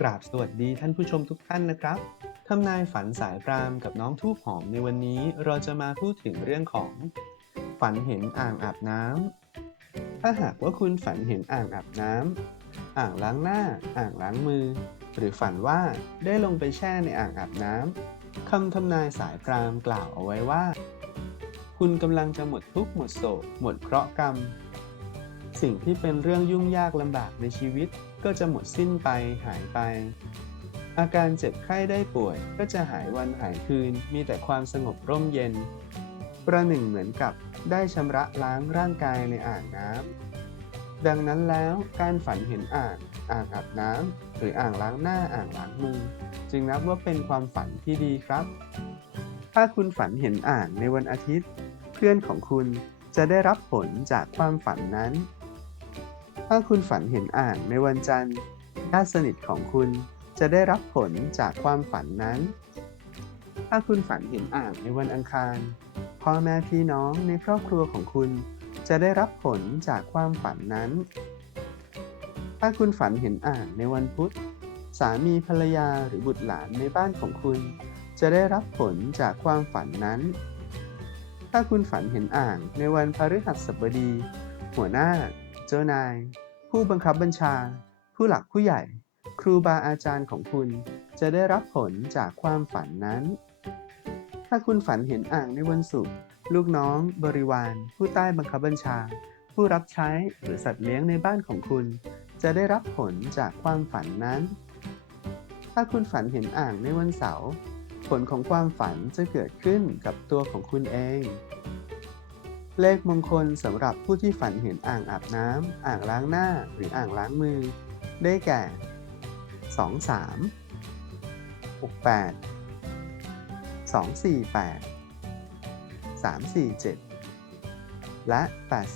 กราบสวัสดีท่านผู้ชมทุกท่านนะครับทำนายฝันสายพรามกับน้องทูบหอมในวันนี้เราจะมาพูดถึงเรื่องของ ฝันเห็นอ่างอาบน้ำถ้าหากว่าคุณฝันเห็นอ่างอาบน้ำอ่างล้างหน้า อ่างล้างมือ หรือฝันว่าได้ลงไปแช่ในอ่างอาบน้ำคำทำนายสายพรามกล่าวเอาไว้ว่า คุณกำลังจะหมดทุกข์หมดโศกหมดเคราะห์กรรม สิ่งที่เป็นเรื่องยุ่งยากลำบากในชีวิตก็จะหมดสิ้นไปหายไป อาการเจ็บไข้ได้ป่วยก็จะหายวันหายคืน มีแต่ความสงบร่มเย็น ประหนึ่งเหมือนกับได้ชำระล้างร่างกายในอ่างน้ำดังนั้นแล้วการฝันเห็นอ่างอ่างอาบน้ำหรืออ่างล้างหน้าอ่างล้างมือ จึงนับว่าเป็นความฝันที่ดีครับ ถ้าคุณฝันเห็นอ่างในวันอาทิตย์ เพื่อนของคุณจะได้รับผลจากความฝันนั้น ถ้าคุณฝันเห็นอ่างในวันจันทร์ญาติสนิทของคุณจะได้รับผลจากความฝันนั้น ถ้าคุณฝันเห็นอ่างในวันอังคาร พ่อแม่พี่น้องในครอบครัวของคุณจะได้รับผลจากความฝันนั้น ถ้าคุณฝันเห็นอ่างในวันพุธ สามีภรรยาหรือบุตรหลานในบ้านของคุณ จะได้รับผลจากความฝันนั้น ถ้าคุณฝันเห็นอ่างในวันพฤหัสบดี หัวหน้า เจ้านาย ผู้บังคับบัญชา ผู้หลักผู้ใหญ่ ครูบาอาจารย์ของคุณ จะได้รับผลจากความฝันนั้น ถ้าคุณฝันเห็นอ่างในวันศุกร์ลูกน้อง บริวาร ผู้ใต้บังคับบัญชา ผู้รับใช้หรือสัตว์เลี้ยงในบ้านของคุณ จะได้รับผลจากความฝันนั้น ถ้าคุณฝันเห็นอ่างในวันเสาร์ผลของความฝันจะเกิดขึ้นกับตัวของคุณเอง เลขมงคลสำหรับผู้ที่ฝันเห็นอ่างอาบน้ำอ่างล้างหน้าหรืออ่างล้างมือ ได้แก่ 23 68 248 347 และ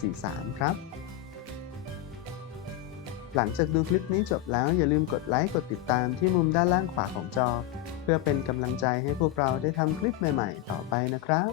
843 ครับ หลังจากดูคลิปนี้จบแล้วอย่าลืมกดไลค์กดติดตามที่มุมด้านล่างขวาของจอ เพื่อเป็นกำลังใจให้พวกเราได้ทำคลิปใหม่ ๆ ต่อไปนะครับ